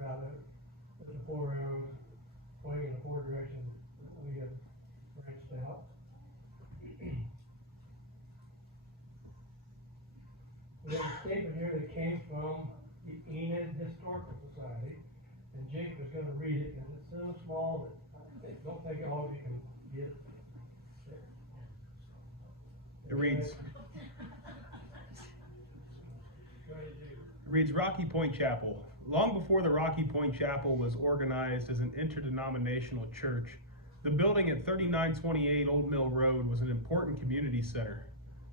about it, with the four arrows pointing in the four directions we have branched out. We have a statement here that came from the Enid Historical Society, and Jake was going to read it, and it's so small that I don't think all of you can get it. It reads, Go ahead, Jake. It reads Rocky Point Chapel. Long before the Rocky Point Chapel was organized as an interdenominational church, the building at 3928 Old Mill Road was an important community center.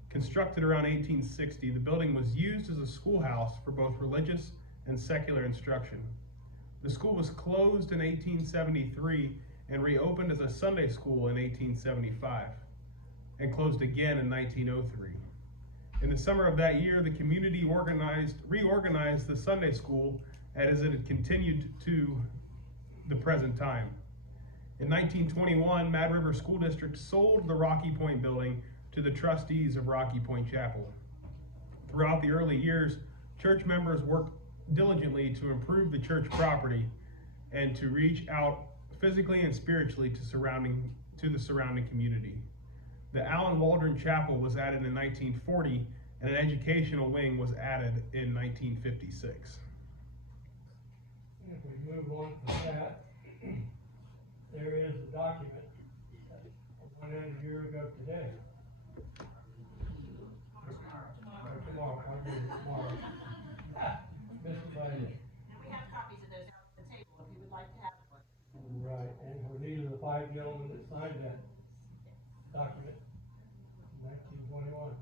Constructed around 1860, the building was used as a schoolhouse for both religious and secular instruction. The school was closed in 1873 and reopened as a Sunday school in 1875, and closed again in 1903. In the summer of that year, the community reorganized the Sunday school as it had continued to the present time. In 1921, Mad River School District sold the Rocky Point building to the trustees of Rocky Point Chapel. Throughout the early years, church members worked diligently to improve the church property and to reach out physically and spiritually to the surrounding community. The Allen Waldron Chapel was added in 1940, and an educational wing was added in 1956. And if we move on from that, there is the document that went in a year ago today. Tomorrow, I'll do it tomorrow. Mr. Biden. And we have copies of those out on the table if you would like to have one. Right, and these are the five gentlemen that signed that document in 1921.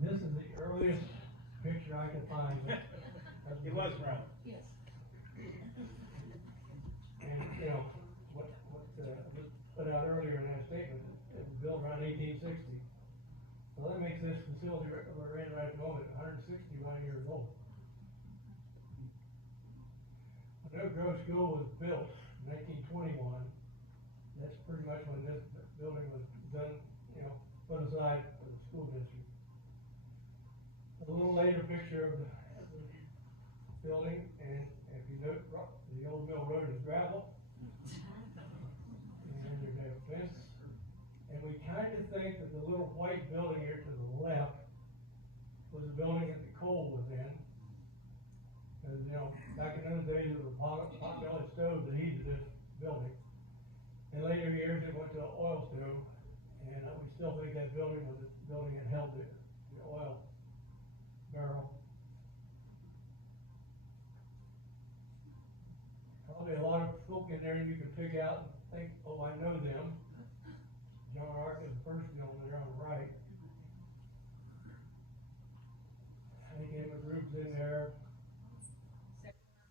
This is the earliest picture I can find. It was right. Yes. And, you know, what was put out earlier in that statement, it was built around 1860. So that makes this facility we're in right at the moment 161 years old. When Oak Grove School was built in 1921, that's pretty much when this building was done, you know, put aside for the school district. A little later picture of the building, and if you note, the old mill road is gravel. And there's a fence. And we kind of think that the little white building here to the left was the building that the coal was in. Because, you know, back in those days, it was pot-bellied stove that heated this building. In later years, it went to an oil stove, and we still think that building was the building that held the oil barrel. Probably a lot of folk in there you can pick out and think, oh, I know them. John Ark is the first gentleman there on the right. I think Emma Group's in there.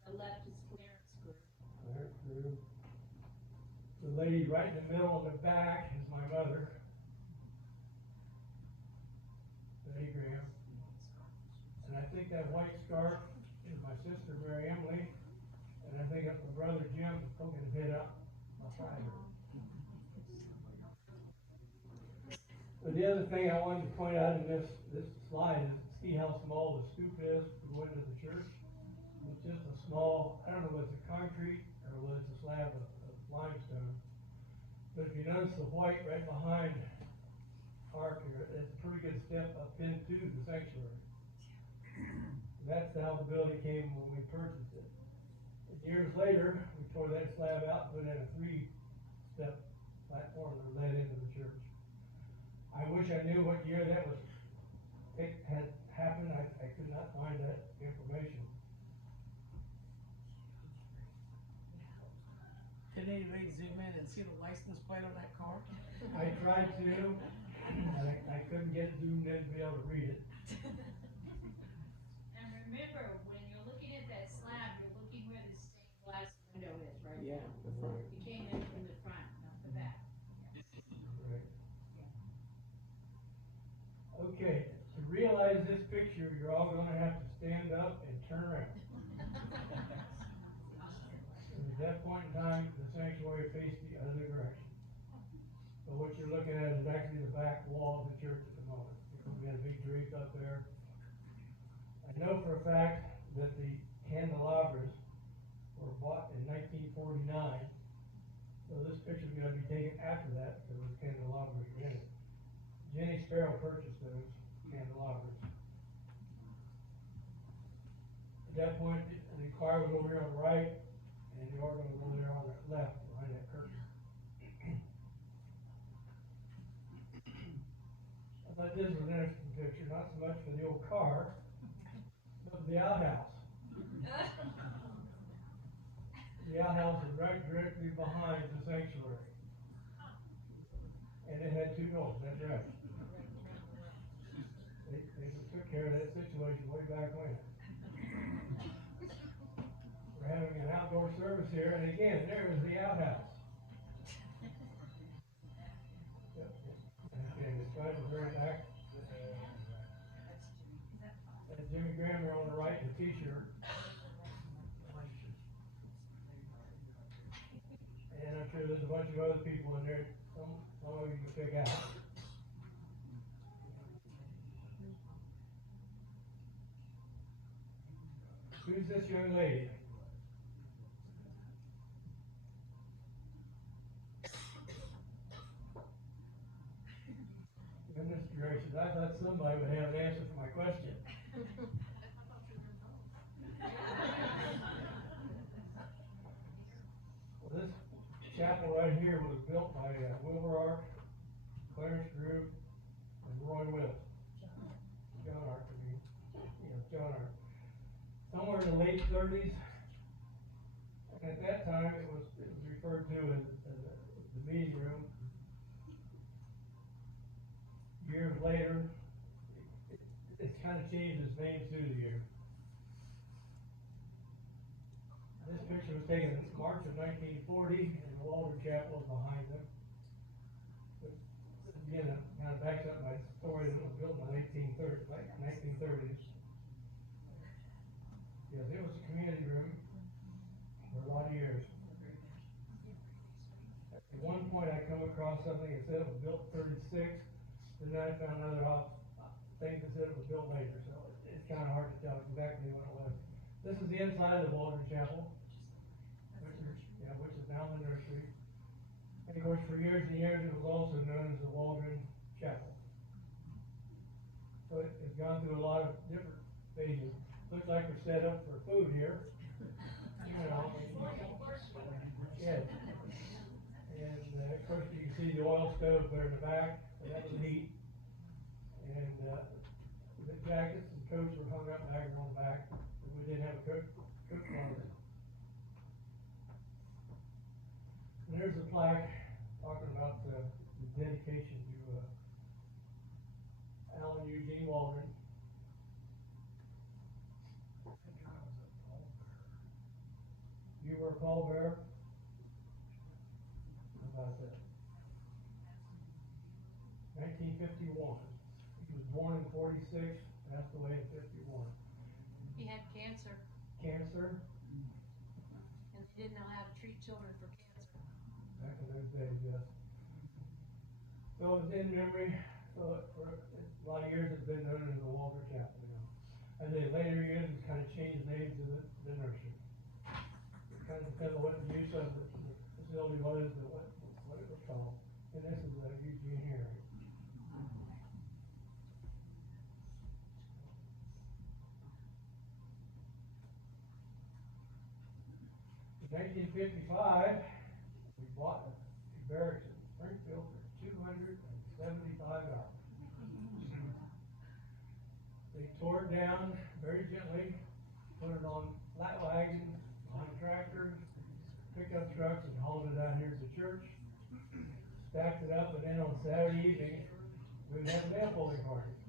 The left is Clarence Group. Clarence Group. The lady right in the middle in the back is my mother, Betty Graham. And I think that white scarf is my sister, Mary Emily. And I think that's my brother Jim poking his head up beside her. But the other thing I wanted to point out in this slide is see how small the stoop is to go into the church. It's just a small, I don't know whether it's a concrete or whether it's a slab of limestone. But if you notice the white right behind Park here, it's a pretty good step up into the sanctuary. That's how the building came when we purchased it. Years later, we tore that slab out and put in a 3-step platform that led into the church. I wish I knew what year that had happened. I could not find that information. Can anybody zoom in and see the license plate on that car? I tried to, and I couldn't get zoomed in to be able to read it. And remember, when you're looking at that slab, you're looking where the stained glass window is, right? Yeah, the front. You came in from the front, not the back. Right. Okay, to realize this picture, you're all gonna have to stand up and turn around. And at that point in time, the sanctuary faced the other direction. But what you're looking at is actually the back wall of the church at the moment. wreath up there. I know for a fact that the candelabras were bought in 1949, so this picture's gonna be taken after that, because those candelabras are in it. Jenny Sparrow purchased those candelabras. At that point, the choir was over here on the right, and the organ was over there on the left, behind that curtain. I thought this was an interesting picture, not so much for the old car, but the outhouse. The outhouse was right directly behind the sanctuary. And it had two doors, that's right. They took care of that situation way back when. We're having an outdoor service here, and again, there is the outhouse. Yep. Okay, this guy's very back. That's Jimmy Graham there on the right in the t-shirt. And I'm sure there's a bunch of other people in there, some of you can pick out. Who's this young lady? Goodness gracious, I thought somebody would have an answer for my question. Well, this chapel right here was built by Wilbur Ark, Clarence Drew, and Roy Willis. John Ark, I mean, John Ark. Somewhere in the late 30s, and at that time it was referred to as the meeting room. Years later, it's kind of changed its name through the years. This picture was taken in March of 1940, and the Waldron Chapel is behind them. But again, it kind of backs up my story that it was built in the 1930s. Yes, it was a community room for a lot of years. At one point, I come across something that said it was built in 36, then I found another thing that said it was built later, so it's kind of hard to tell exactly when it was. This is the inside of the Waldron Chapel, which is now the nursery. And of course, for years and years, it was also known as the Waldron Chapel. So it's gone through a lot of different phases. Looks like we're set up for food here. Yes. And of course, you can see the oil stove there in the back, and that was heat. And the jackets and coats were hung up back on the back, but we didn't have a coat closet. And there's a plaque talking about the dedication to Alan Eugene Waldron. You were a pallbearer? How about that? 1951. He was born in 46, passed away in 51. He had cancer, Cancer, and they didn't know how to treat children for cancer. back in those days, yes. So it's in memory, so for a lot of years it's been known as the Waldron Chapel, And then later years it's kind of changed names to the nursery. It kind of depends on what the use of the facility was and what it was called. And this is Eugene here. In 1955, we bought a barracks in Springfield for $275. They tore it down very gently, put it on flat wagons, on tractors, pickup trucks, and hauled it out here to the church. Stacked it up, and then on Saturday evening, we would have mail folding parties.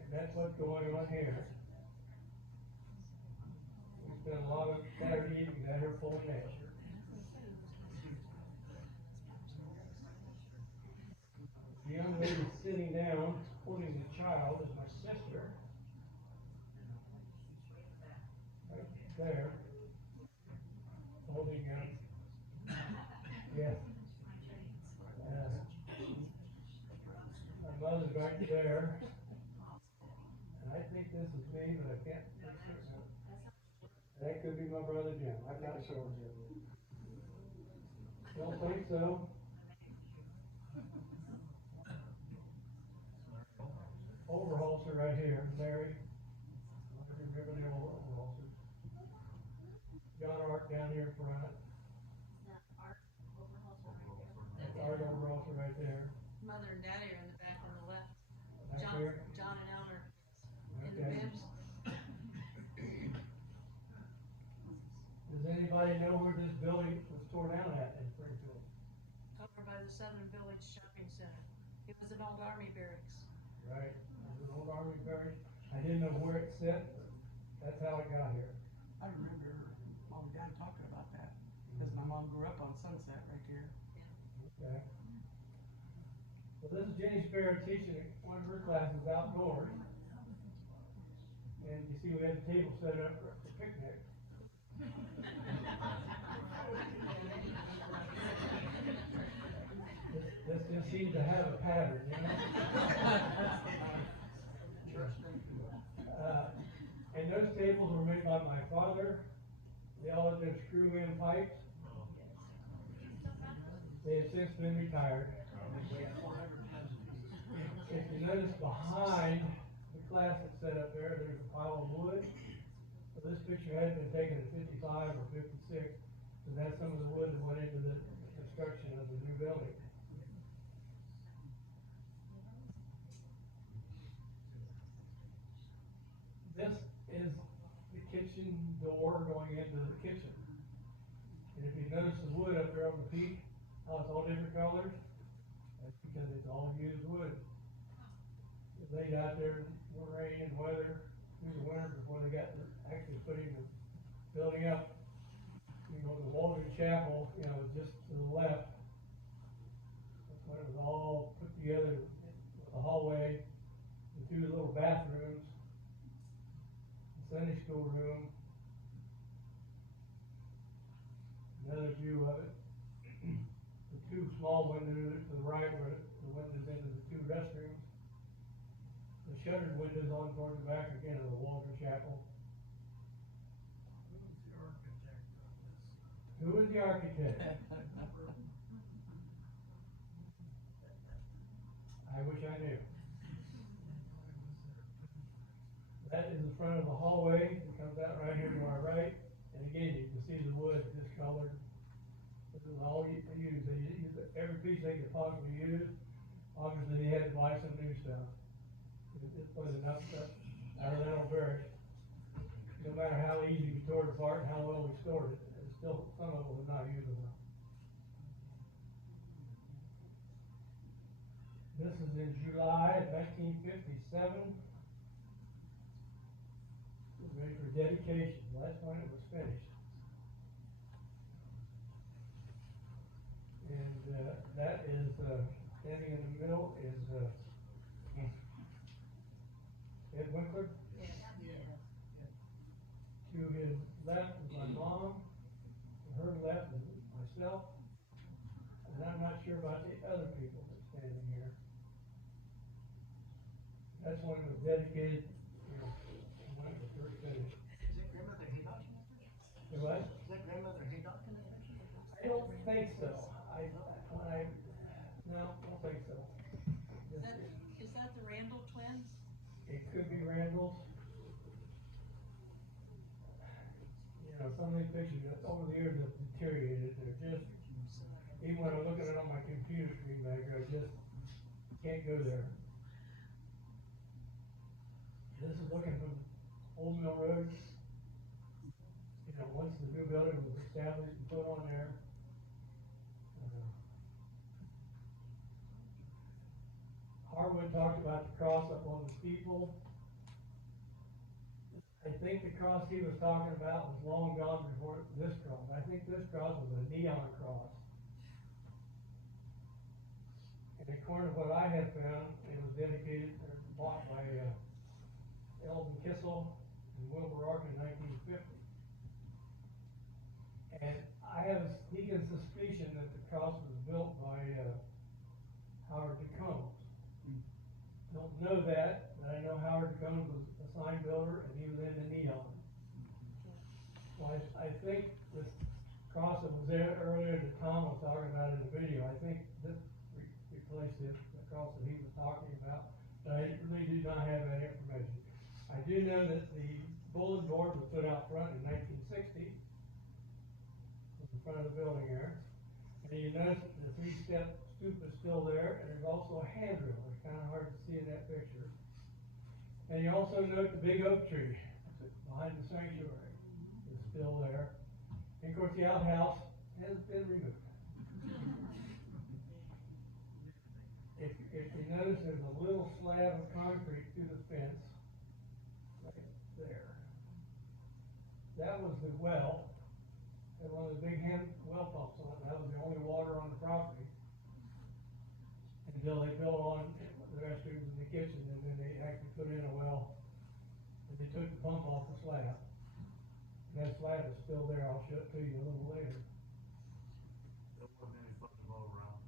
And that's what's going on here. We spent a lot of Saturday evenings out here folding mail. The young lady sitting down, holding the child, is my sister. Right there. Holding yes. mother's right there. And I think this is me, but I can't make certain. That could be my brother Jim, I'm not sure. Don't think so. Overholser right here, Mary. Remember the old Overholser? John Art down here in front. That art overholster right That's there. Art Overholser right there. Mother and daddy are in the back on the left. Back here. John and Elmer in the Okay. bibs. Does anybody know where this building was torn down at in Springfield? Over by the Southern Village Shopping Center. It was an old army barracks. Right, it was an old army barracks. I didn't know where it sit, but that's how it got here. I remember mom and dad talking about that, because my mom grew up on Sunset right here. Okay. Well, this is Jenny Sparrow teaching one of her classes outdoors. And you see we had the table set up for a picnic. This just seems to have a pattern, you know? And those tables were made by my father. They all had those screw-in pipes. They have since been retired. If you notice behind the class that's set up there, there's a pile of wood. So this picture had been taken in 55 or 56, so that's some of the wood that went into the construction of the new building. This is the kitchen door going into the kitchen. And if you notice the wood up there on the peak, how it's all different colors, that's because it's all used wood. It laid out there in rain and weather through the winter before they got to actually putting the building up. You know, the Waldron Chapel, you know, was just to the left. That's when it was all put together with the hallway, the two little bathrooms, the Sunday school room, another view of it. The two small windows to the right were the windows into the two restrooms. The shuttered windows on toward the back again of the Waldron Chapel. Who was the architect? I wish I knew. That is the front of the hallway. It comes out right here to our right. And again, you can see the wood discolored. This is all you use. They use every piece they could possibly use. Obviously, they had to buy some new stuff. It put enough stuff out of that old barracks. No matter how easy we tore it apart and how well we stored it, it's still, some of it was not usable. This is in July of 1957. Ready for dedication. That's when it was finished. And that is, standing in the middle is Ed Winkler. To his left is my mom, to her left is myself, and I'm not sure about the other people that are standing here. That's when it was dedicated, you know, when it was first finished. Is it grandmother Haydock? It was? Is that grandmother Haydock in that picture? I don't think so. No, I don't think so. Is that the Randall twins? It could be Randall's. You know, some of these pictures over the years have deteriorated. They're just, even when I'm looking at it on my computer screen back here, I just can't go there. This is looking from Old Mill Road. You know, once the new building was established and put on there. Harwood talked about the cross up on the steeple. I think the cross he was talking about was long gone before this cross. I think this cross was a neon cross. And according to what I had found, it was dedicated or bought by Eldon Kissel and Wilbur Ark in 1950. And I have a sneaking suspicion that the cross was built by Howard DeCombs. know that, but I know Howard Jones was a sign builder and he was into neon. So I think this cross that was there earlier that Tom was talking about in the video, I think this replaced it, the cross that he was talking about. But I really do not have that information. I do know that the bulletin board was put out front in 1960, in front of the building there. And you notice that the three-step stoop is still there, and there's also a handrail. It's kind of hard to see in that picture. And you also note the big oak tree behind the sanctuary is still there. And of course, the outhouse has been removed. If you notice, there's a little slab of concrete through the fence, right there. That was the well, and one of the big hand well pumps on it. That was the only water on the property until they built on the restrooms in the kitchen, and then they actually put in a well. And they took the pump off the slab. And that slab is still there. I'll show it to you a little later. There wasn't any fun to go around.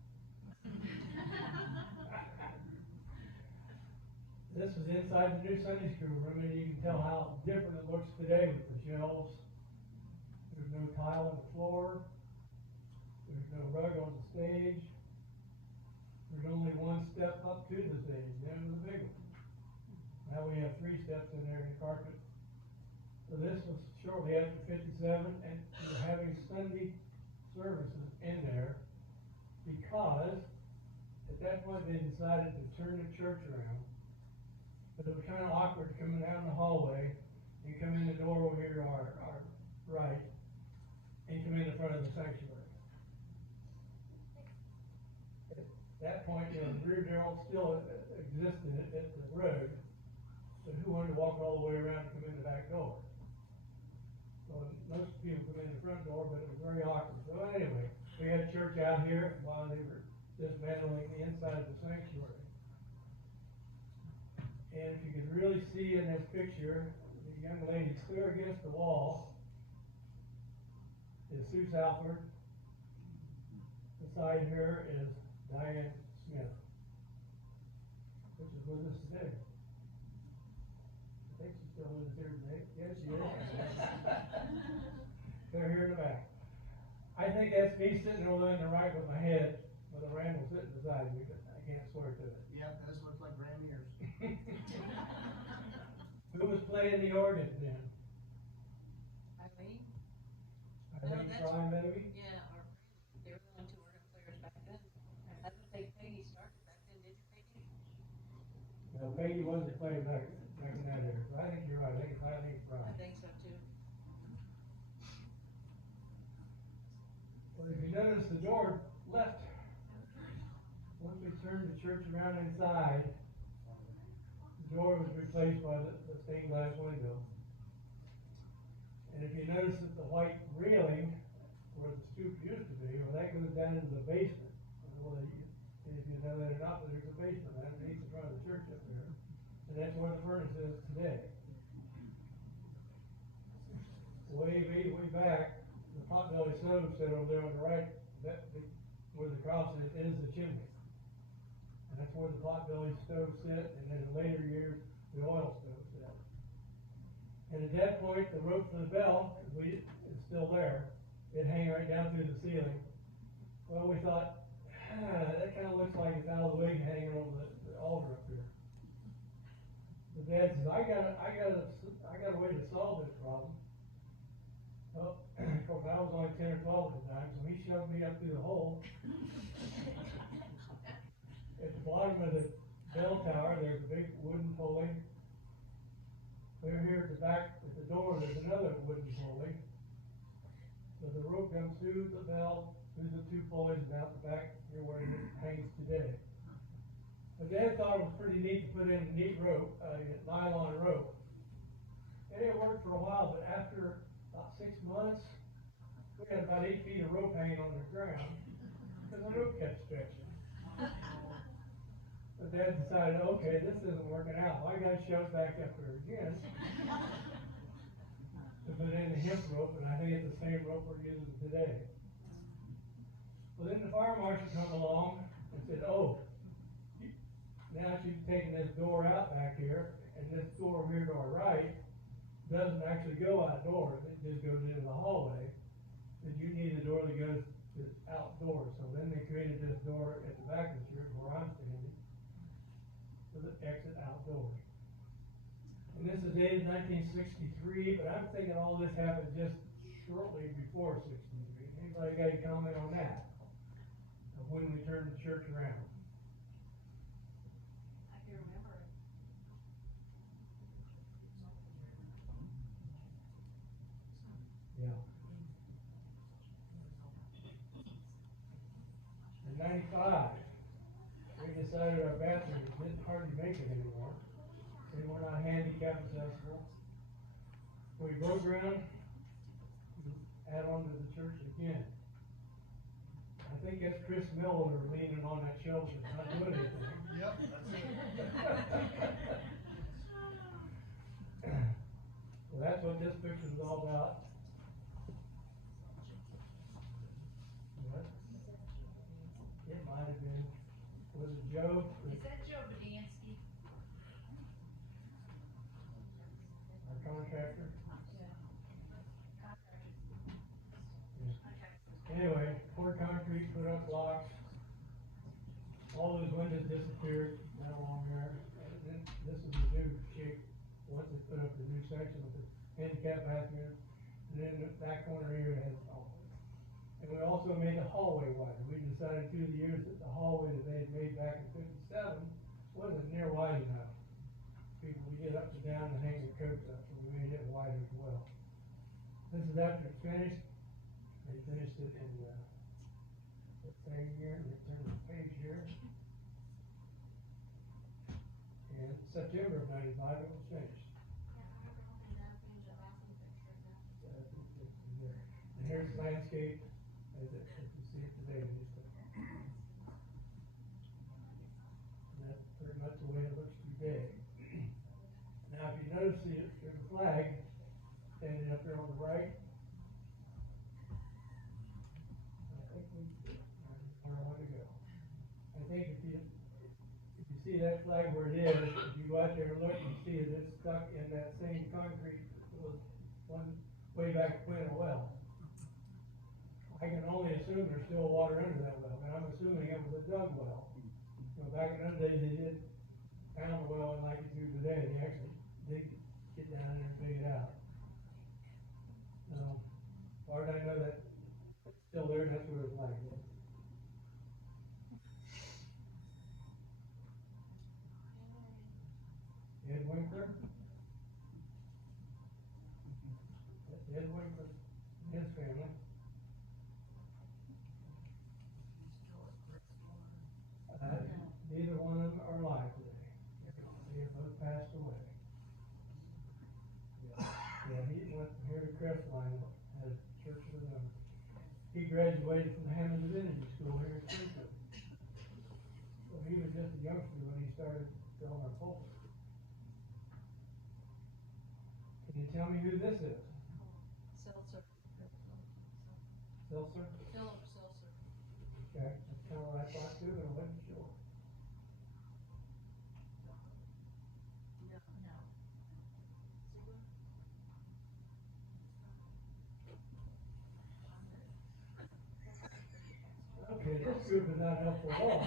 This is inside the new Sunday school room, and you can tell how different it looks today with the shelves. There's no tile on the floor. There's no rug on the stage. There's only one step up to the stage, and it was a big one. Now we have 3 steps in there in the carpet. So this was shortly after 57, and we're having Sunday services in there because at that point they decided to turn the church around. But it was kind of awkward coming down the hallway and come in the door over here to our right and come in the front of the sanctuary. At that point, the rear door still existed at the road, but who wanted to walk all the way around and come in the back door? So most people come in the front door, but it was very awkward. So anyway, we had church out here while they were dismantling the inside of the sanctuary. And if you can really see in this picture, the young lady clear against the wall is Sue Salford. Beside her is Diane Smith, which is with us today. I think she's still with us here today. Yes, she is. They're here in the back. I think that's me sitting over there on the right with my head, with a Randall sitting beside me, but I can't swear to it. Yeah, this looks like Graham Mears. Who was playing the organ then? Eileen? Eileen that's- Fry, maybe? Yeah, or, they were the only 2 organ players back then. I don't think Peggy started back then, did you, Peggy? No, Peggy wasn't playing back in that era, so I think you're right, I think it's Eileen Fry. I think so too. Well, if you notice, the door left. Once we turned the church around inside, the door was replaced by the stained glass window. And if you notice that the white railing, where the stoop used to be, well, that goes down into the basement. I don't know whether if you know that or not, but there's a basement underneath the front of the church up there. And that's where the furnace is today. Way back, the potbelly stove set over there on the right, where the cross is the chimney. And that's where the potbelly stove sit, and then in later years, the oil stove sit. And at that point, the rope for the bell, is still there. It hang right down through the ceiling. Well, we thought, that kind of looks like it's out of the way hanging over the altar up here. The dad says, I got a way to solve this problem. Well, of course, I was only 10 or 12 at the time, so he shoved me up through the hole. At the bottom of the bell tower, there's a big wooden pulley. Clear here at the back, at the door, there's another wooden pulley. So the rope comes through the bell, through the 2 pulleys, and out the back here where it hangs today. But Dad thought it was pretty neat to put in a neat rope, a nylon rope. And it worked for a while, but after about 6 months, we had about 8 feet of rope hanging on the ground, because the rope kept stretching. But Dad decided, okay, this isn't working out. Well, I got shoved back up there again to put in the hemp rope, and I think it's the same rope we're using today. Well, then the fire marshal come along and said, oh, now that you've taking this door out back here, and this door over here to our right doesn't actually go outdoors, it just goes into the hallway. Then you need a door that goes to outdoors, so then they created this door at the back of the church where I'm standing, for the exit outdoors. And this is dated 1963, but I'm thinking all this happened just shortly before 63. Anybody got any comment on that? Of when we turned the church around? I can remember it. Yeah. In 95, we decided our bathrooms didn't hardly make it anymore. They were not handicap accessible. We broke ground, add on to the church again. I think that's Chris Miller leaning on that shelf and not doing anything. Yep, that's it. Well, that's what this picture is all about. What? It might have been, was it Joe? Is that Joe Badansky? Our contractor? Anyway, poured concrete, put up blocks. All those windows disappeared down along there. And then this is the new shape, once they put up the new section with the handicap bathroom. And then that corner here has all. And we also made the hallway wider. We decided through the years that the hallway that they had made back in '57 wasn't near wide enough. People would get up and down and hang their coats up, so we made it wider as well. This is after it's finished. They finished it in, this thing here, and they turned the page here. And September of '95, it was finished. And here's the landscape, as you see it today. And that's pretty much the way it looks today. Now, if you notice, there's a flag standing up there on the right. I think if you see that flag where it is, if you go out there and look, you see it is stuck in that same concrete that was one way back when a well. I can only assume there's still water under that well, and I'm assuming it was a dug well. You know, back in those days, they did pound the well, and like you do today, they actually dig, get down there and dig it out. So, as far as I know, that it's still there, and that's where the flag is. Ed Winkler. Ed Winkler, his family. Neither one of them are alive today. They have both passed away. Yeah, he went from here to Crestline, had a church with them. He graduated from Hammond Divinity School here in Springfield. So he was just a youngster when he started filling our pulpit. Can you tell me who this is? Seltzer. Seltzer? Philip Seltzer. Okay, that's kind of what I thought too, but I wasn't sure. No. Okay, this group is not helpful at all.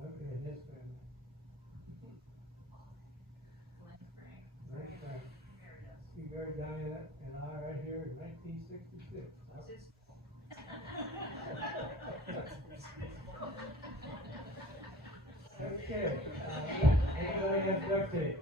Okay, his family. Frank Frank. He married Diana and I right here in 1966. Okay, anybody got duct tape?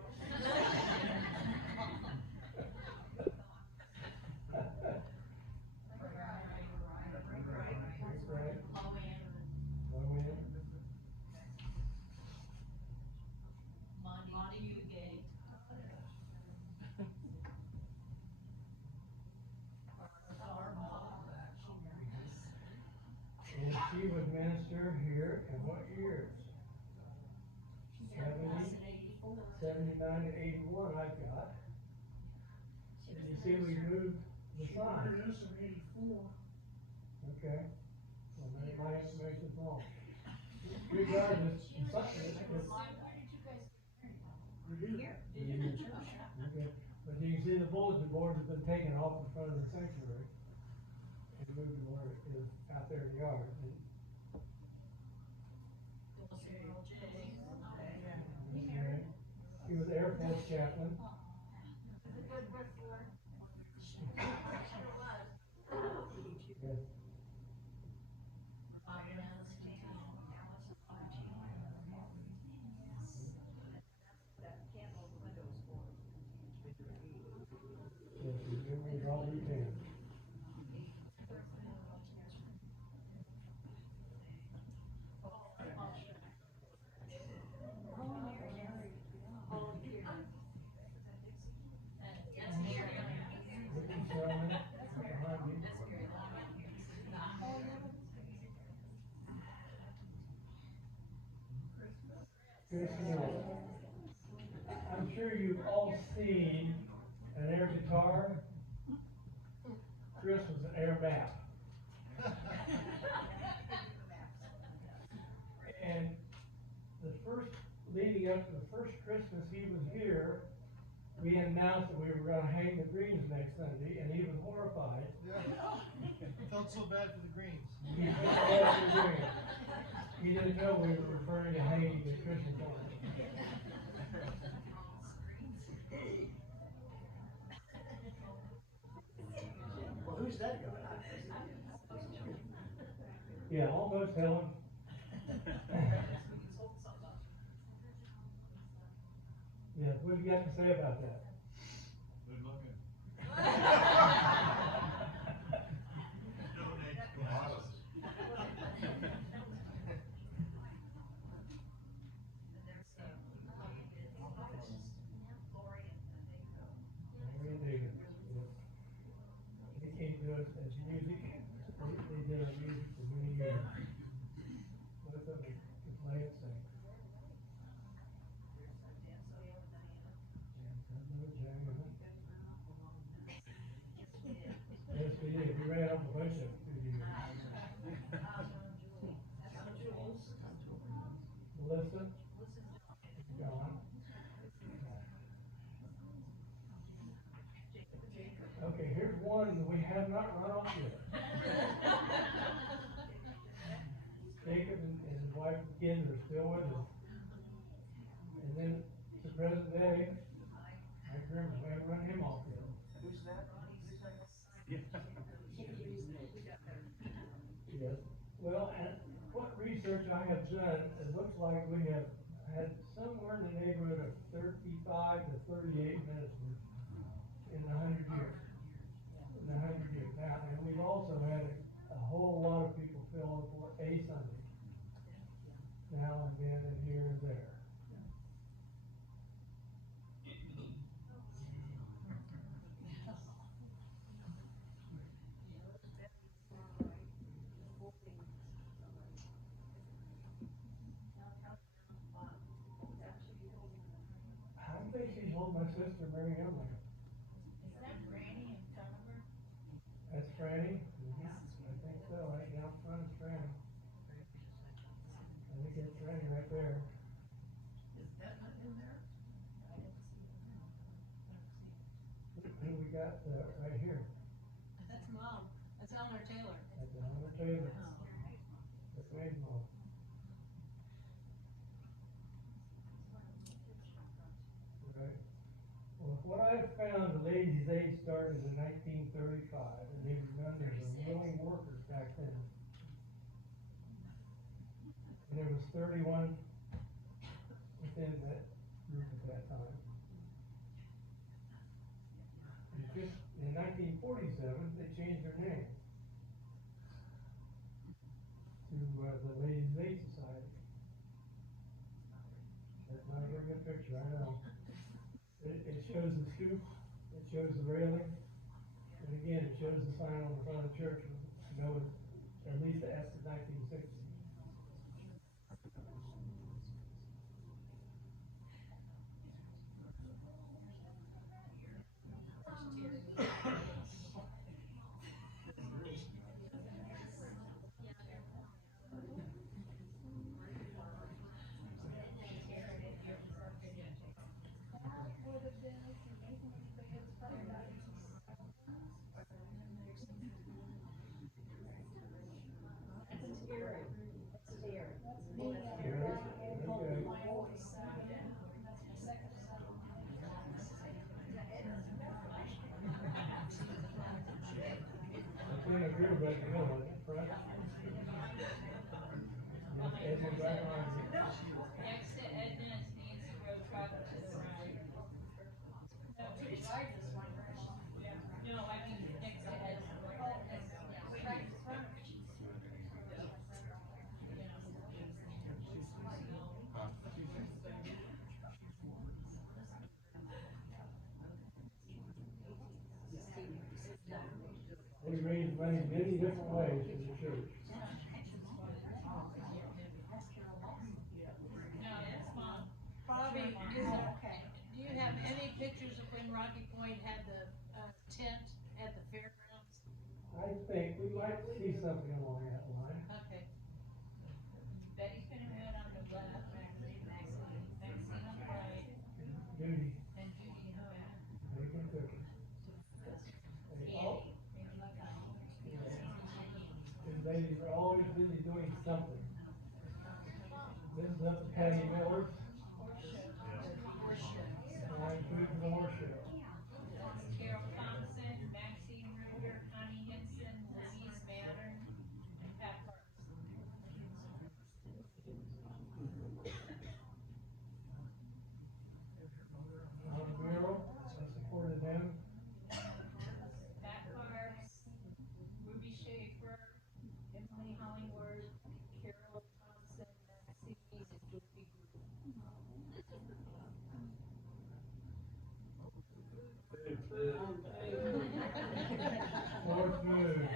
Montague Gate. And she was minister here in what years? 79 to 81 I've got. And you see we moved the She sign. ordered this in '84. Okay, well, maybe my information's wrong. Regardless, it's something, Where did you guys Here. okay, but you can see the bulletin board has been taken off in front of the sanctuary and moved to where it is out there in the yard. And okay. He was Air Force chaplain. Yes. Yes, his memory is all retained. Ricky Sherman, behind me. Chris Moore. I'm sure you've all seen an air guitar. Chris was an air map. And leading up to the first Christmas he was here, we announced that we were gonna hang the greens next Sunday, and he was horrified. Felt so bad for the Greens. He felt bad for the greens. He didn't know we were referring to hanging the Christmas ornament. Well, who's that guy? Yeah, almost Helen. Yeah, what do you got to say about that? Good looking. Very big. They came to us as music. They did our music for many years. With them, to play and sing. Yes, we did. We ran off a bunch of them through the years. Melissa? John? Okay, here's one that we have not run off yet. Jacob and his wife and kids are still with us. And then to present day, Mike Grimmett, we haven't run him off yet. Who's that? Yes, well, and what research I have done, it looks like we have had somewhere in the neighborhood of 35 to 38 ministers in 100 years. In 100 years now, and we've also had a whole lot of people fill in for a Sunday. Now and then and here and there. I think she's holding my sister Mary Emily. Is that Granny in front of her? That's Franny? I think so, right down front is Franny. I think it's Franny right there. Who we got, right here? That's Mom. That's Eleanor Taylor. That's Eleanor Taylor. That's Wayne's mom. Right. Well, what I've found, the ladies' aid started in 1935, and they were done as willing workers back then. And there was 31 within that group at that time. And just in 1947, they changed their name to the Ladies' Aid Society. That's not a very good picture, I know. It shows the scoop, it shows the railing, and again, it shows the sign on the front of the church, you know, at least that's the 1960s. in a groove right in the middle, isn't it, Fred? As you drive on, Next to Edna is Nancy Road Truck to the right. Beside this one. No, I mean, next to Edna. Right in front of it. they raise money many different ways in the church. No, that's mom. Bobby, do you have any pictures of when Rocky Point had the, tent at the fairgrounds? I think we might see something along that line. Okay. Betty Finnerwood on the left, Maxine on the right, Judy, and Judy in the back. making cookies. They all, these ladies are always busy doing something. This is up to Patty Miller's, and I include the horse show. Carol Thompson, Maxine Ruger, Connie Hinson, Louise Mattern, and Pat Parks. Mural, I supported them. Pat Parks, Ruby Schaefer, Emily Hollingworth, Carol Thompson, Maxine, and Dorothy Gruber. North Moon.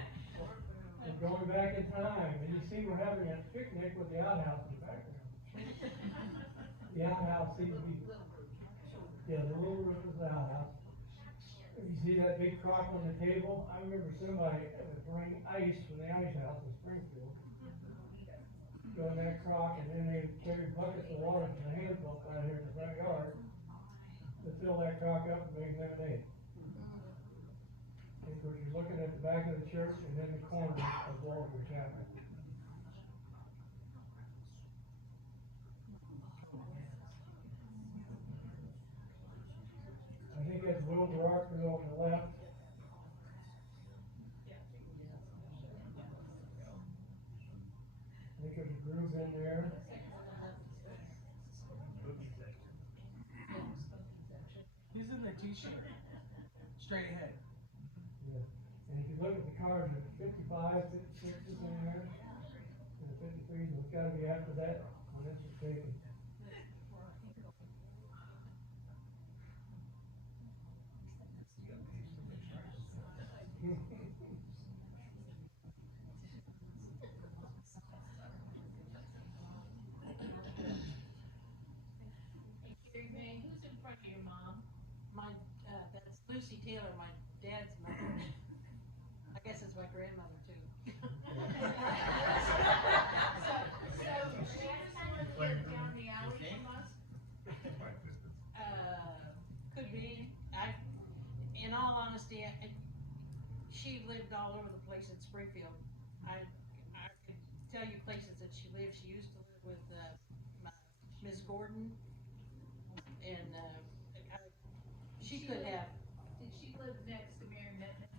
And going back in time, and you see we're having a picnic with the outhouse in the background. The outhouse seems to be, yeah, the little roof is the outhouse. If you see that big crock on the table, I remember somebody would bring ice from the ice house in Springfield. Go in that crock, and then they carry buckets of water from the hand pump out here in the front yard to fill that crock up and make lemonade. And of course, you're looking at the back of the church and then the corner of Walter Chapel. I think that's Will Rockville on the left. I think there's a groove in there. He's in the t-shirt, straight ahead. Yeah. And if you look at the cars, there's 55, 56 in there, and the 53s, and it's gotta be after that when this was taken. Hey, Carrie Mae, who's in front of your mom? My, that's Lucy Taylor, my dad's mother. I guess it's my grandmother too. So she was the one that lived down the alley from us? Could be, in all honesty, she lived all over the place in Springfield. I could tell you places that she lived. She used to live with, Ms. Gordon, and, she could have, Did she live next to Mary Metman?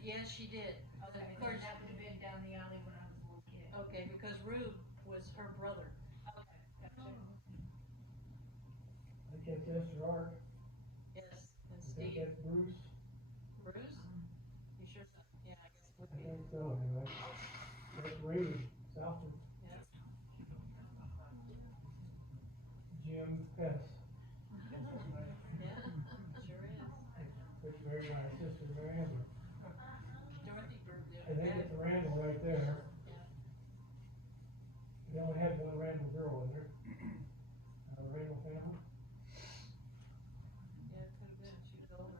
yes, she did. Okay, Of then course, that would have been down the alley when I was a little kid. okay, because Rube was her brother. Okay, gotcha. I think that's Esther Art. Yes, and I think Steve. that's Bruce. Bruce? You sure so? Yeah, I guess it would I be. think so, anyway. That's Reed, Southern. Yeah. Jim Hess, Yeah, sure is. which married my sister Miranda. Dorothy Group did. I think it's a Randall right there. Yeah. They only had one Randall girl in there. The Randall family. Yeah, it could have been. She was older.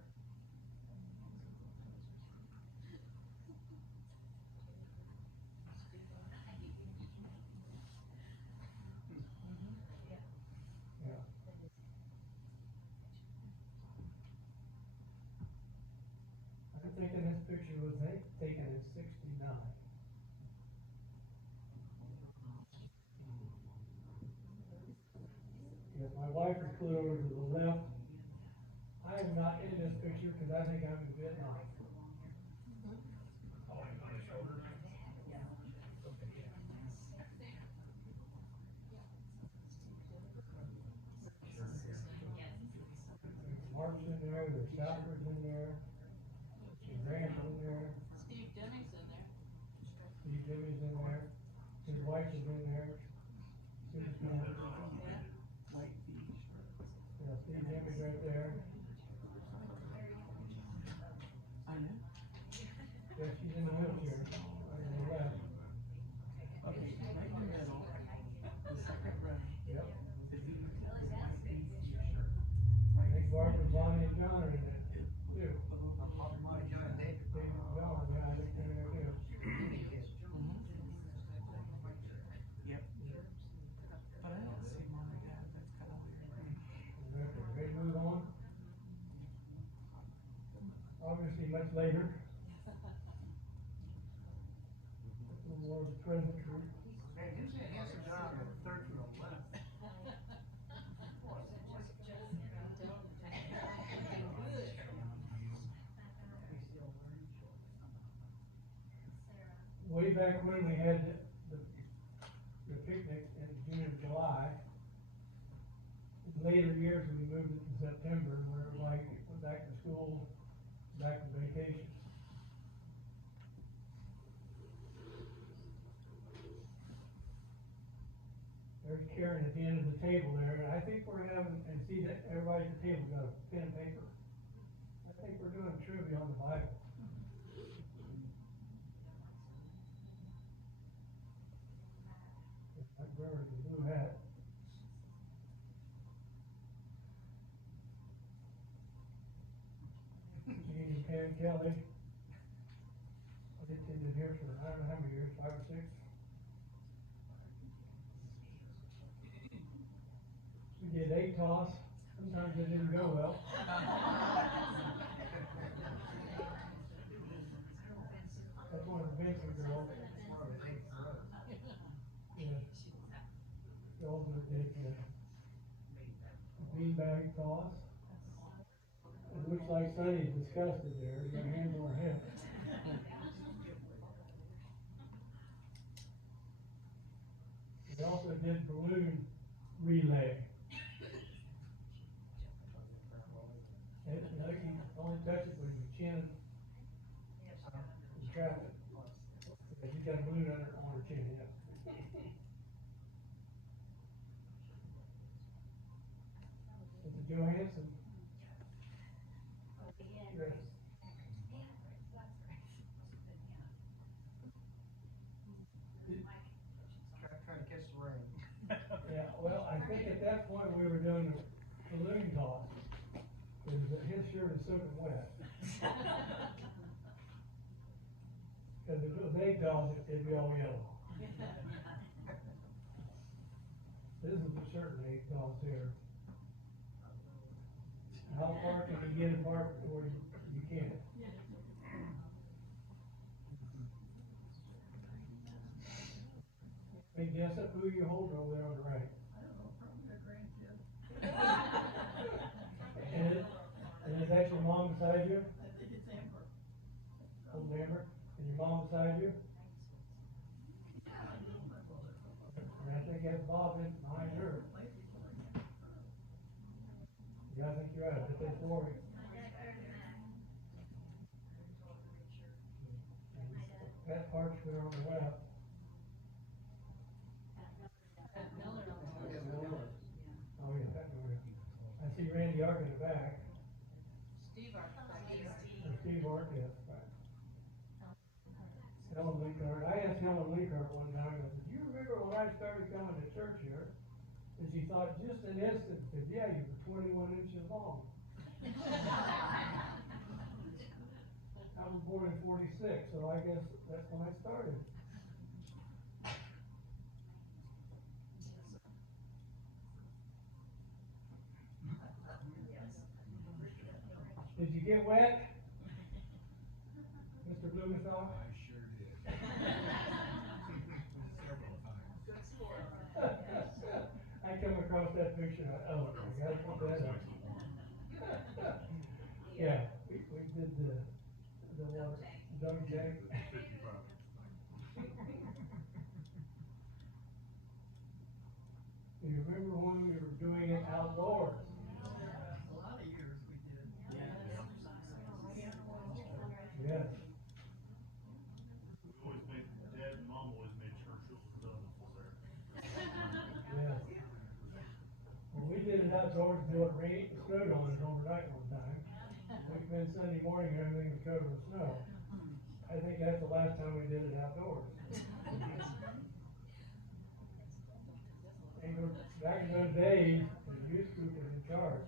Yeah. I'm thinking this picture was taken in '69. Yes, my wife is put over to the left. I am not in this picture because I think I'm in Vietnam. there, there's Southbridge in there, there's Grant in there, Steve Denny's in there. Steve Jimmy's in there, his wife is in there. Susan, Yeah. White Beach. yeah, Steve Jimmy's right there. I know. Yeah, she's in the wheelchair, right on the left. Okay, right in the middle, the second row, Yep. the V, the white Beach. I think Barbara, Bonnie, and John are in there too. Money, John, and David. Steve and John, yeah, I think they're in there too. Yep. But I don't see mom and dad, that's kinda weird. Ready to move on? Obviously much later. A little more of the present group. Man, you did a handsome job with the third from the left. Way back when we had the picnic in June and July. In later years, we moved it to September, where it was like, went back to school, back to vacation. There's Karen at the end of the table there, and I think we're having, and see that everybody at the table got a pen and paper. I think we're doing trivia on the Bible. I remember the blue hat. Jean and Pam Kelly. They've been here for, I don't know how many years, 5 or 6. We did 8 toss, sometimes it didn't go well. That's one of the Vincent girls. Yeah. The ultimate did the beanbag toss. It looks like Sonny's disgusted there, he's got hands on her head. We also did balloon relay. And you know, you can only touch it with your chin and trap it. Because she's got a balloon on her chin, yeah. It's a Johansson. Yes. Trying to catch the rain. Yeah, well, I think at that point we were doing the balloon toss. Because his shirt is soaking wet. Because if it was egg toss, it'd be all yellow. This is a certain egg toss here. How far can you get apart before you can't? Hey, guess up who you hold over there on the right? And is that your mom beside you? I think it's Amber. Old Amber? And your mom beside you? And I think that's Bob in behind her. Yeah, I think you're right, I bet that's Lori. Pat Parchman on the left. Oh, yeah, that Miller. I see Randy Ark in the back, Steve Architect. or Steve Ark, yes, right. Helen Linkhart, I asked Helen Linkhart one time, I said, do you remember when I started coming to church here? And she thought just an instant, said, yeah, you were 21 inches long. I was born in 46, so I guess that's when I started. Did you get wet? Mr. Blumenthal? I sure did. Several times. I come across that picture, oh, I gotta put that up. Yeah, we did the water, dunk tank. Do you remember when we were doing it outdoors? A lot of years we did. Yeah. Yes. We always made, Dad and Mom always made sure Children's Done was there. Yes. Well, we did it outdoors until it rained, it snowed on us overnight one time. We come in Sunday morning, and everything was covered in snow. I think that's the last time we did it outdoors. And back in those days, the youth group was in charge.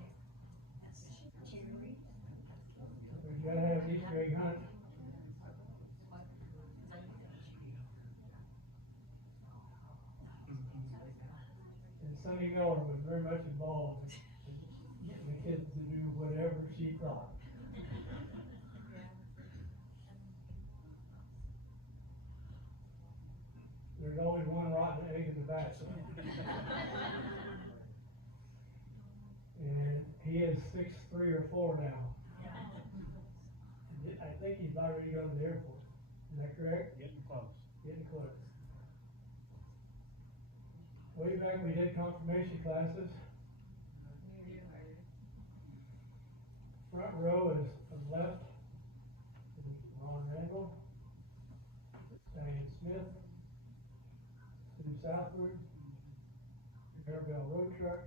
We gotta have an Easter egg hunt. And Sunny Miller was very much involved in getting the kids to do whatever she thought. There's only one rotten egg in the basket. And he is 6'3" or 4" now. I think he's about ready to go to the airport. Is that correct? Getting close. Getting close. Way back, we did confirmation classes. Front row is on the left, is Ron Randall, Diane Smith, Sue Southward, Maribel Road Truck,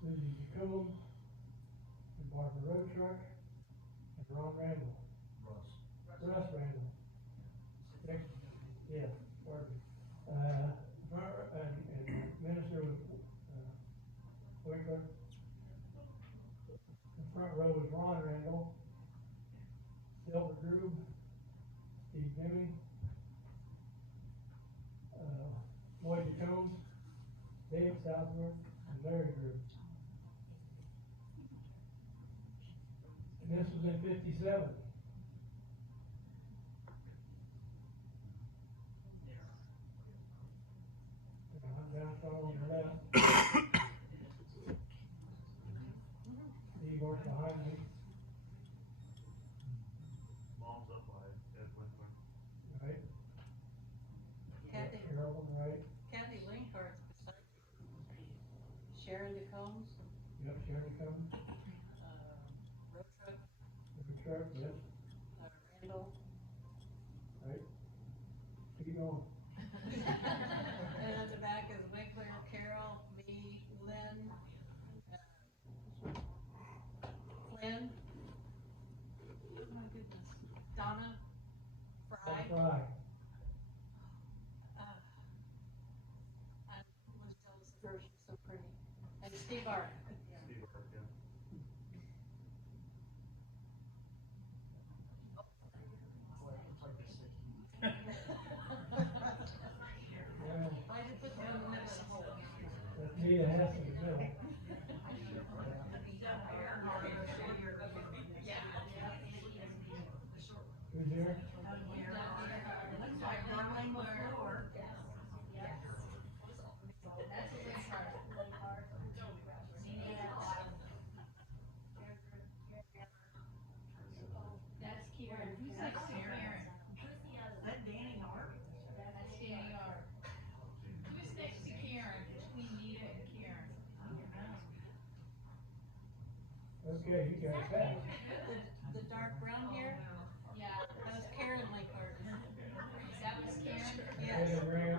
Susie DeCombs, and Barbara Road Truck, and Ron Randall. Russ Randall. Next, yeah, pardon me. And Minister was, Wickler. The front row was Ron Randall, Silver Grube, Steve Jimmy, Lloyd DeCombs, Dave Southworth, and Larry Grube. And this was in 57. I'm down front on the left. Steve worked behind me. Mom's up by Ed Winkler. Right. Kathy, Carol on the right. Kathy Linkhart's beside you. Sharon DeCombs, Yep, Sharon comes. Road Truck, The truck, yes, Randall. right. Keep going. And at the back is Winkler, Carol, me, Lynn, Flynn. Oh my goodness. Donna, Fry. Fry. I was jealous of her, she's so pretty. And Steve Art. Steve Hart, yeah. Boy, it looks like this thing. Well, Why'd you put them in the middle of the hole? that's me that has to be middle. Who's here? That's Karen. Who's next to Karen? That Danny Hart? That's Danny R. Who's next to Karen, between Nita and Karen? Okay, you got it back. The dark brown hair, Yeah, that was Karen Linkart. that was Karen. Yes. David Graham.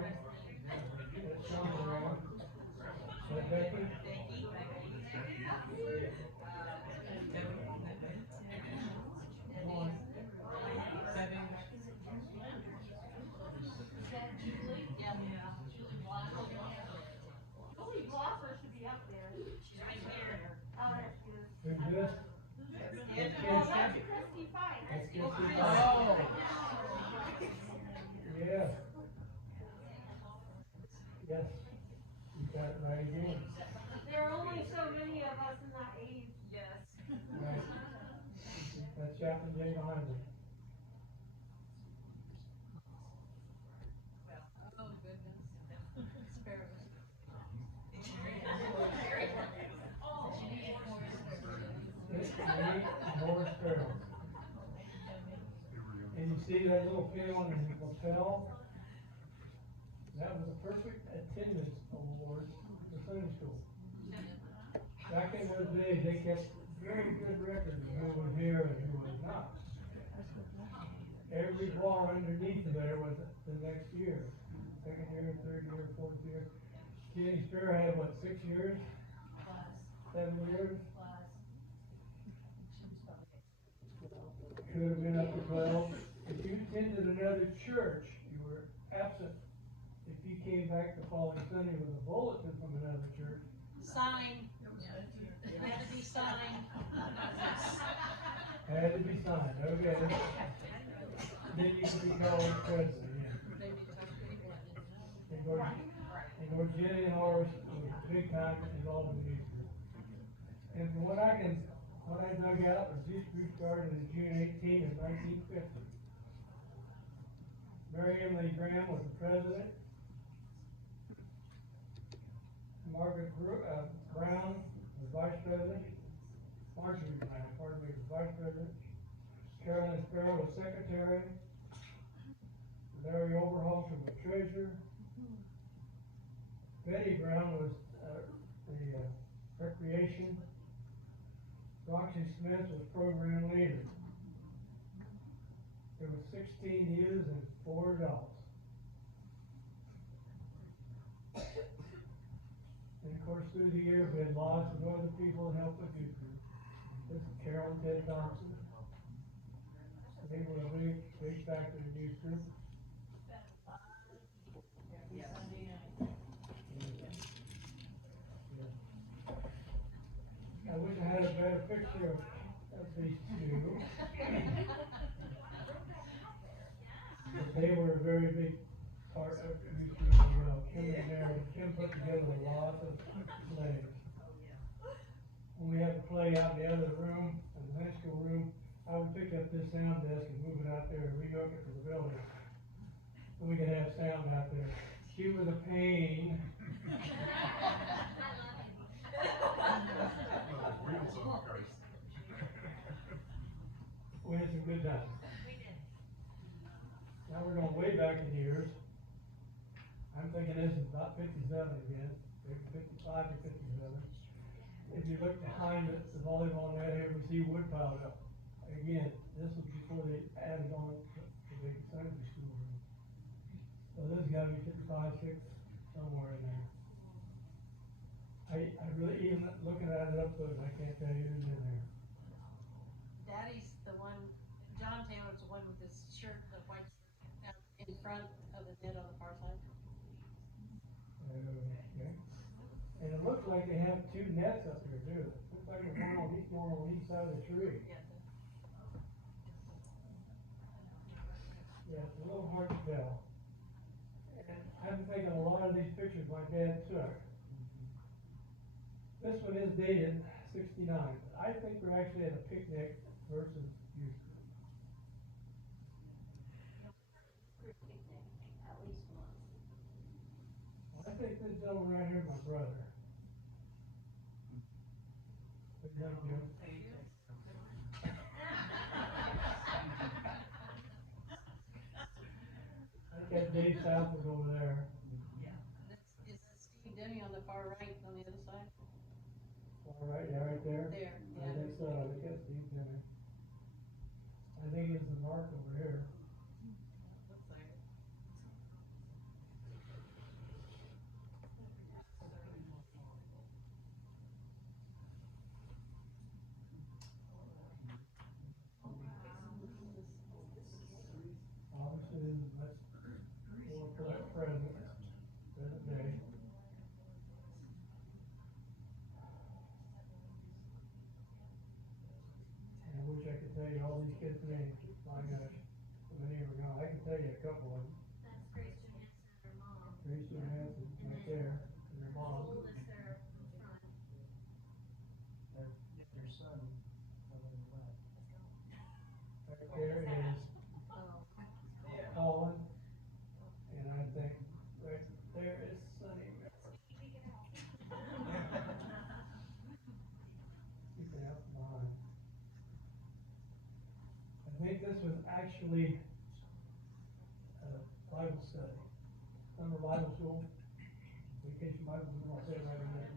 That's Sean Graham. That Becky. Becky. Come on. Seven. Is that Julie? Yeah. Julie Block. Julie Blosser should be up there. She's right here. Oh, there she is. Who's this? Oh, that's Christy Fine. Let's get you Oh. Yeah. Yes. You got it right again. There are only so many of us in that age. Yes. Right. That's Chaplain Jay behind me. Oh, goodness. Sparrows. It's me, Morris Farrell. And you see that little pin on his lapel? That was a perfect attendance award for Sunday school. Back in those days, they kept very good records of who was here and who was not. every bar underneath of there was the next year. Second year, third year, fourth year. Kenny Fair had what, 6 years? 7 years? Could have been up to 12. If you attended another church, you were absent. If you came back the following Sunday with a bulletin from another church, Sign, it had to be signed. had to be signed, okay. Then you could be called president, yeah. And of course, Jenny and Horace was big time involved in these groups. And from what I dug out, was this group started in June 18 of 1950. Mary Emily Graham was the president. Margaret Brown was vice president. Marjorie Brown, pardon me, was vice president. Carolyn Sparrow was secretary. Larry Oberholzer was treasurer. Betty Brown was the recreation. Roxy Smith was program leader. There were 16 youths and 4 adults. And of course, through the year, we had lots of other people that helped with youth group. This is Carol and Ted Thompson. They were a big factor in youth group. I wish I had a better picture of these two. But they were a very big part of the youth group as well. Kim and Mary, Kim put together a lot of plays. When we had to play out in the other room, in the high school room, I would pick up this sound desk and move it out there and rehook it to the building. So we could have sound out there. She was a pain. We had some good times. Now we're going way back in years. I'm thinking this is about 57 again, maybe 55 or 57. If you look behind it, the volleyball net here, we see wood piled up. Again, this was before they added on the big Sunday school room. So this has got to be 55, 6, somewhere in there. I really, even looking at it up close, I can't tell you who's in there. Daddy's the one, John Taylor's the one with this shirt, the white shirt, out in front of the net on the far side. Okay. And it looks like they have 2 nets up there too. Looks like there's one on each side of the tree. Yeah, it's a little hard to tell. And I'm thinking a lot of these pictures my dad took. This one is dated 69. I think we're actually at a picnic versus youth group. I think this gentleman right here is my brother. Good night, Jim. I got Dave Southwood over there. Is that Steve Denny on the far right on the other side? All right, yeah, right there. There, I think so. I think that's Steve Jimmy. I think it's the mark over here. Looks like it. Obviously, that's more present day. And I wish I could tell you all these kids' names. My gosh, so many are gone. I can tell you a couple of them. That's Grace Johansson and her mom. Grace Johansson, right there, and their mom. Oldest there in front. Their son, on the left. Right there is Colin, and I think right there is Sonny Miller. Keep it out behind. I think this was actually a Bible study. Summer Bible school. Vacation Bible school, I'll say it right in there.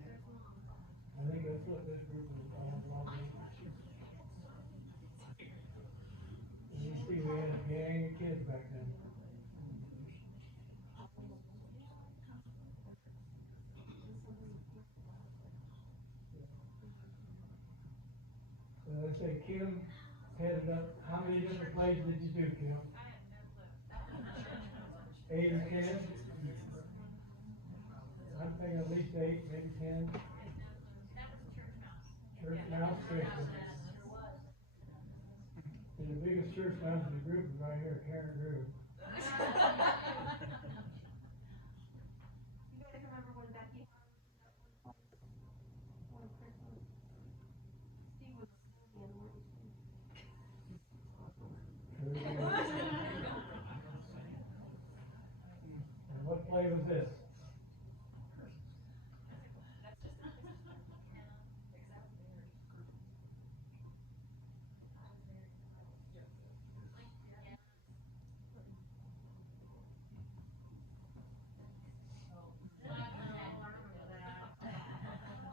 I think that's what this group was all involved in. And you see we had a gang of kids big back then. So they say Kim headed up, how many different plays did you do, Kim? I have no clue. 8 or 10? I'm thinking at least 8, maybe 10. That was church mouse. Church mouse Christian. Sure was. And the biggest church mouse in the group is right here, Karen Drew. You guys remember when Becky one Christmas? Steve was singing, weren't you? And what play was this?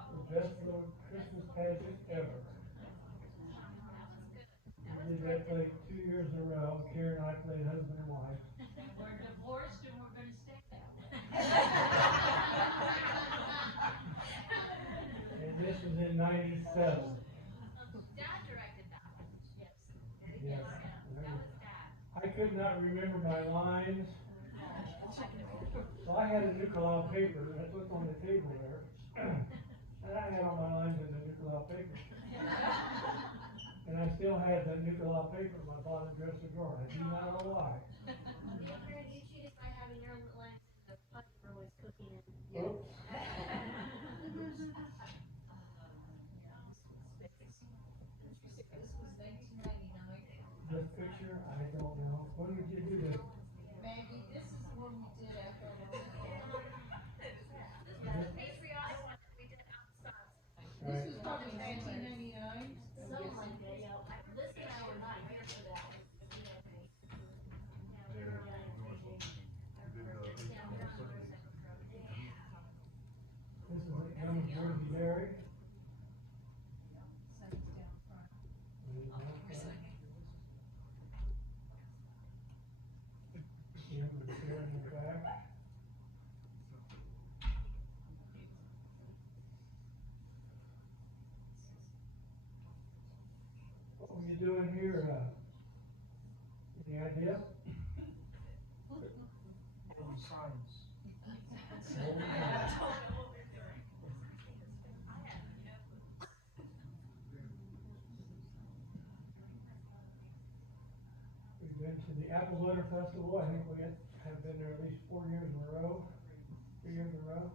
The best little Christmas pageant ever. We did that play 2 years in a row. Karen and I played husband and wife. We're divorced and we're gonna stay that way. And this was in 97. Dad directed that one. Yes. Yes. That was Dad. I could not remember my lines. So I had a Nicolau paper that was on the table there. And I had all my lines in the Nicolau paper. And I still had that Nicolau paper in my bottom dresser drawer. I do not know why. Yeah, Karen, you cheated by having your lines in the pot you were always cooking in. Oops. This was 1999. This picture, I don't know. When did you do this? Maggie, this is the one we did after our The patriotic one that we did outside. Right. This was probably 1999. Something like that, yeah. Liz and I were not here for that one. Yeah, we were on This is at Young Jersey Dairy. Jim was there in the back. What were you doing here, any idea? Building signs. We've been to the Apple Butter Festival. I think we have been there at least 4 years in a row, 3 years in a row.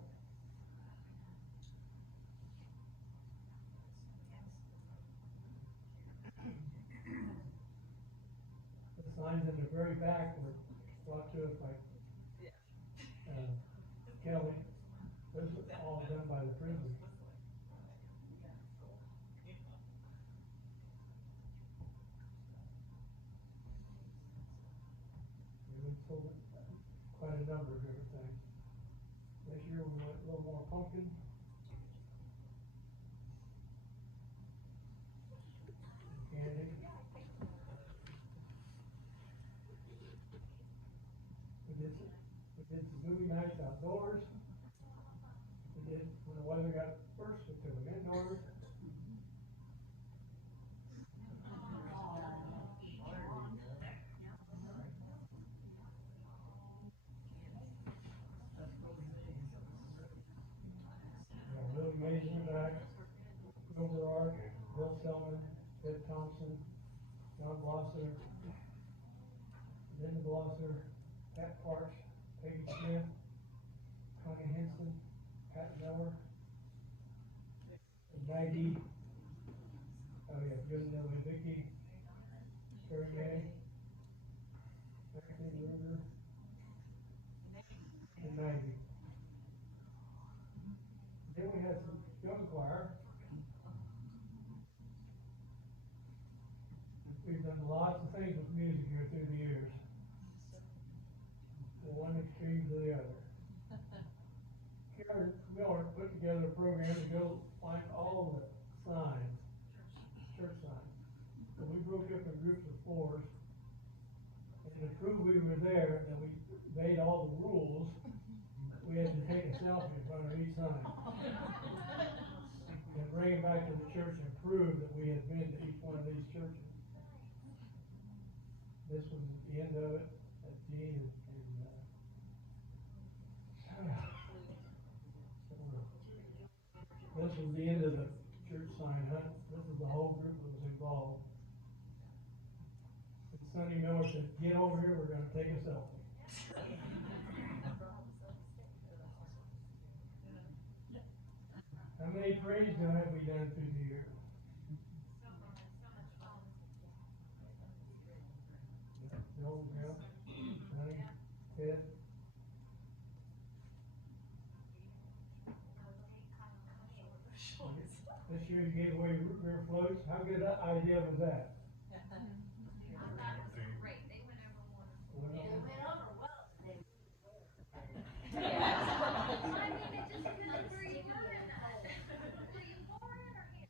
The signs in the very back were brought to us by Kelly. This was all done by the prison. We sold quite a number of different things. This year we went a little more pumpkin. Candy. We did some movie nights outdoors. We did, when the weather got worse, we took them indoors. Really amazing back. Bill Berard, Bill Selman, Ted Thompson, John Blosser, Linda Blosser, Pat Parch, Peggy Smith, Connie Henson, Pat Miller, and Maggie, oh yeah, Jim Nelly, Vicky, Terry May, Maxine Ruger, and Maggie. Then we had some young choir. We've done lots of things with music here through the years. From one extreme to the other. Karen Miller put together a program to go find all the signs, church signs. So we broke up in groups of 4s and we prove we were there, that we obeyed all the rules, we had to take a selfie in front of each sign. And bring it back to the church and prove that we had been to each one of these churches. This was the end of it, at Gene and this was the end of the church sign hunt. This is the whole group that was involved. And Sonny Miller said, "Get over here, we're gonna take a selfie." How many parades now have we done through the year? Joel, Bill, Sonny, Ted. This year you gave away root beer floats. How good an idea was that? I thought it was great, they went over wonderful. Went They over. went over well. They I mean, it just depends where you were in that. Were you foreign or here?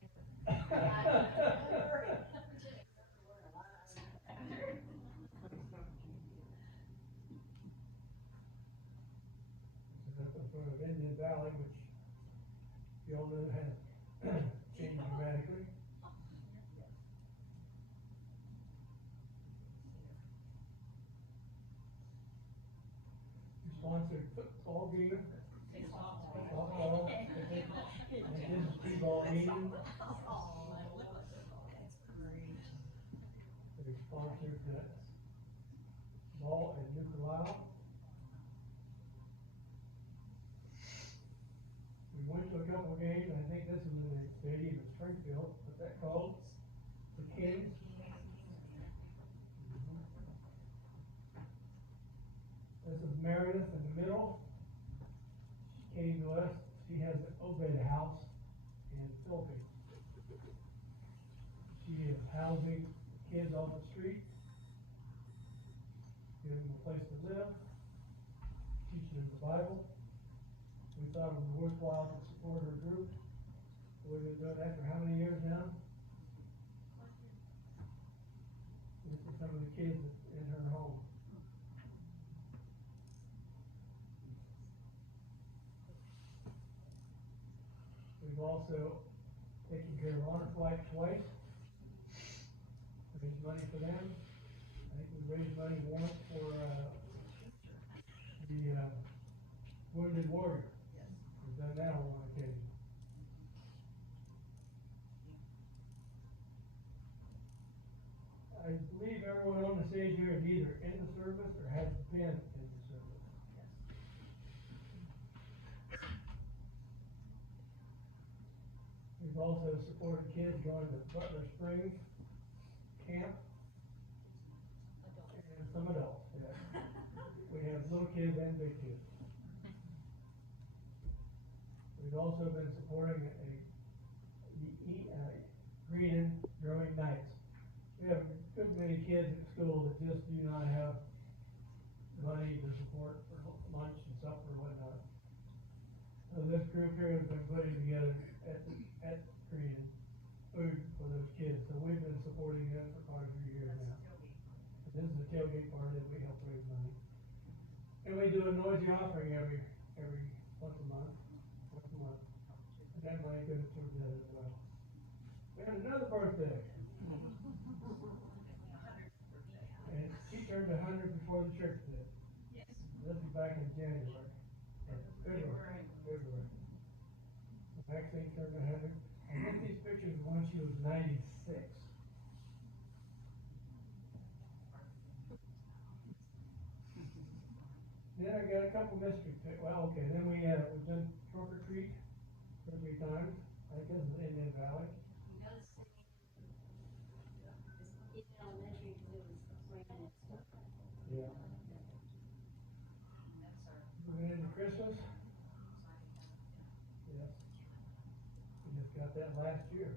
Up in front of Indian Valley, which you all know has changed dramatically. We sponsored football game, softball, and then t-ball meeting. We sponsored ball at Nuclear. We went to a couple games, I think this is in the stadium in Springfield, what's that called? The Kings? This is Meredith in the middle. She came to us, she has an Obed house in Philippines. She is housing kids off the street, giving them a place to live, teaching them the Bible. We thought it was worthwhile to support her group. We've been doing that for how many years now? This is some of the kids in her home. We've also taken care of Honor Flight twice. Raised money for them. I think we raised money once for, the, Wounded Warrior. We've done that on one occasion. I believe everyone on the stage here is either in the service or has been in the service. We've also supported kids going to Butler Springs camp. And some adults, yeah. We have little kids and big kids. We've also been supporting Green and Growing Nights. We have a good many kids at school that just do not have money to support for lunch and supper and whatnot. So this group here has been putting together at Green food for those kids. So we've been supporting them for quite a few years now. And this is the tailgate part that we help raise money. And we do a noisy offering every once a month. And that money goes towards that as well. We had another birthday. And she turned 100 before the church did. Yes. This is back in January. February. Maxine turned 100. I get these pictures of when she was 96. Then I got a couple mystery pics. Well, okay, then we've done Trunk or Treat 2 or 3 times. I think this is Indian Valley. You know, this in elementary, it was brand and stuff. Yeah. Moving into Christmas. Yes. We just got that last year.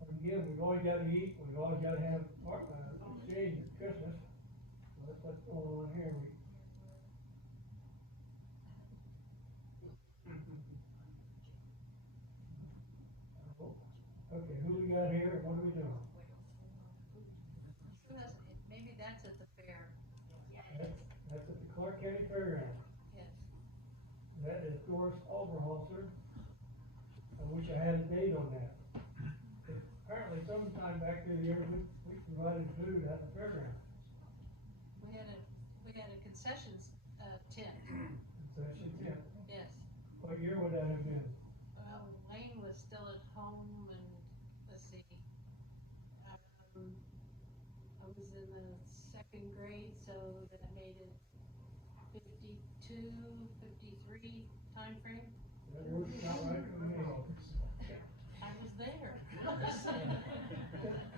And again, we've always got to eat, we've always got to have exchange at Christmas. So that's what's going on here. Okay, who we got here and what are we doing? Maybe that's at the fair. County Fairgrounds. Yes. That is Doris Oberholzer. I wish I had a date on that. Apparently sometime back through the year, we provided food at the fairgrounds. We had a concessions, tent, Section 10. yes. What year would that have been? Well, Lane was still at home and, let's see. I was in the second grade, so that made it 52, 53 timeframe. That was not right for me. I was there.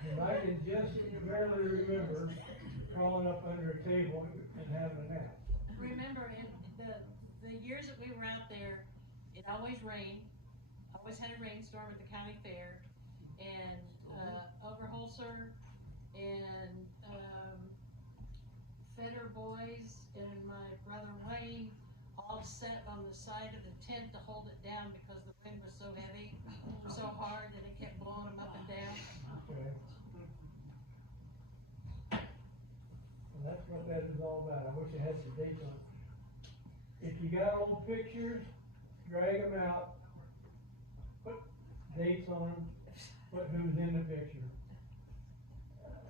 And I can just barely remember crawling up under a table and having a nap. Remember, in the years that we were out there, it always rained, always had a rainstorm at the county fair, and, Oberholzer and, Feder boys and my brother Wayne all sat on the side of the tent to hold it down because the wind was so heavy, so hard that it kept blowing them up and down. Okay. And that's what that is all about. I wish I had some dates on it. If you got old pictures, drag them out, put dates on them, put who's in the picture.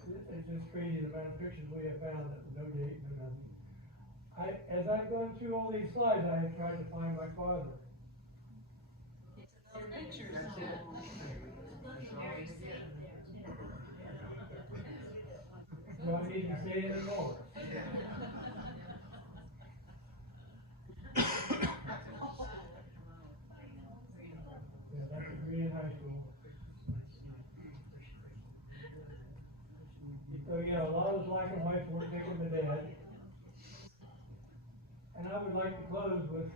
It's just crazy the amount of pictures we have found that no date, no nothing. As I've gone through all these slides, I have tried to find my father. It's another picture. Looking very safe there, too. Do I need to say it anymore? Yeah, that's a degree in high school. So, yeah, a lot of black and whites were taken to dead. And I would like to close with